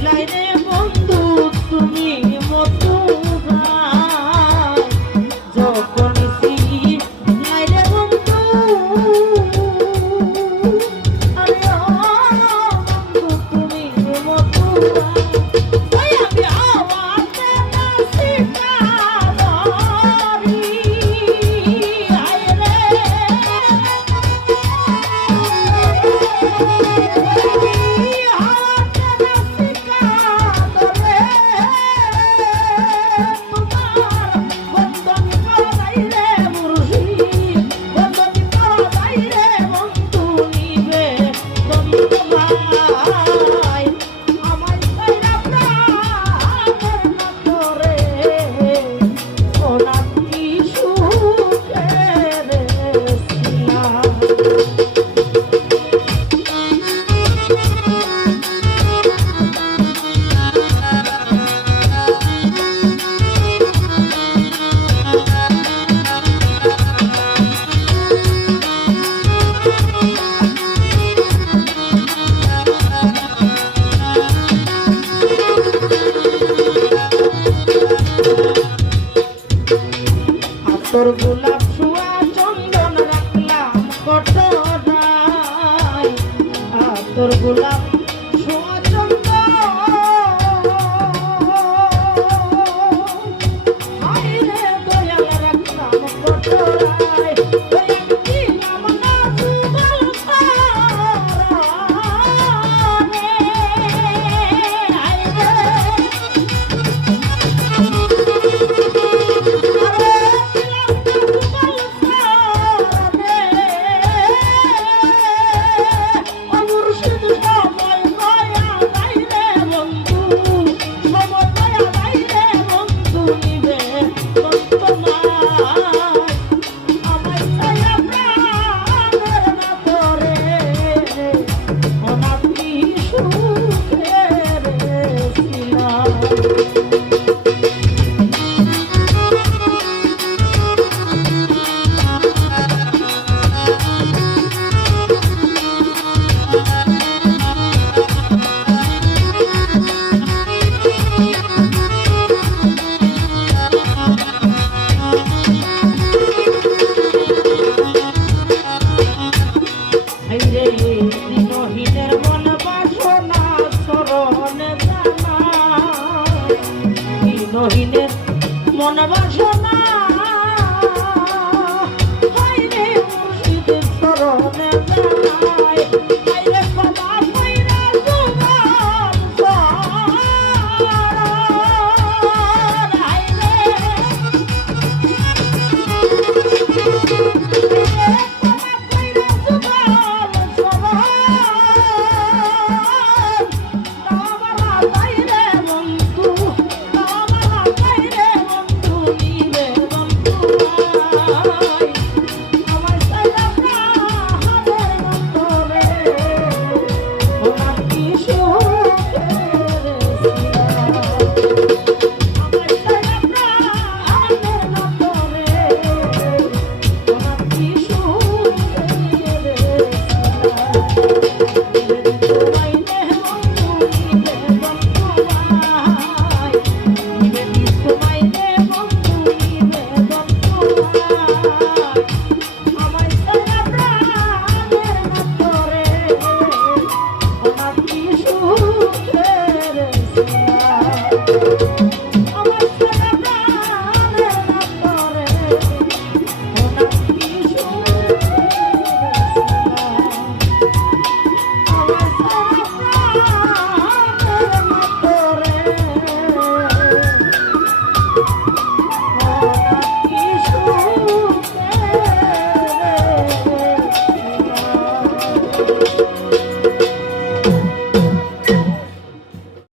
যখন ছিলাই রে বন্ধু mon avant